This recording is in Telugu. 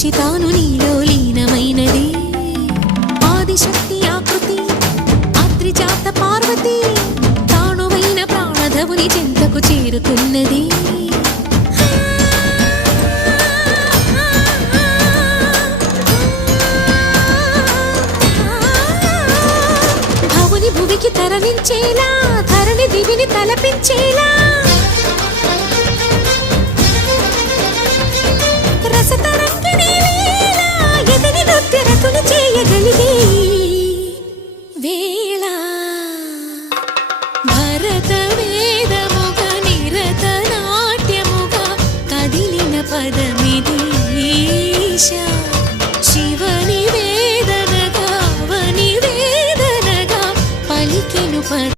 విడిచి తాను నీలో లీనమైనది ఆదిశక్తి ఆకృతి ఆత్రిజాత పార్వతి తానువైన ప్రాణధవుని చెంతకు చేరుతున్నది భవుని భువికి తరలించేలా ధరణి దివిని తలపించేలా రసతరంగిణి లీల ఎదిని నృత్యరతులు చేయగలిగే వేళ భరత వేదముగ నిరత నాట్యముగా కదిలిన పదమిది ఈశా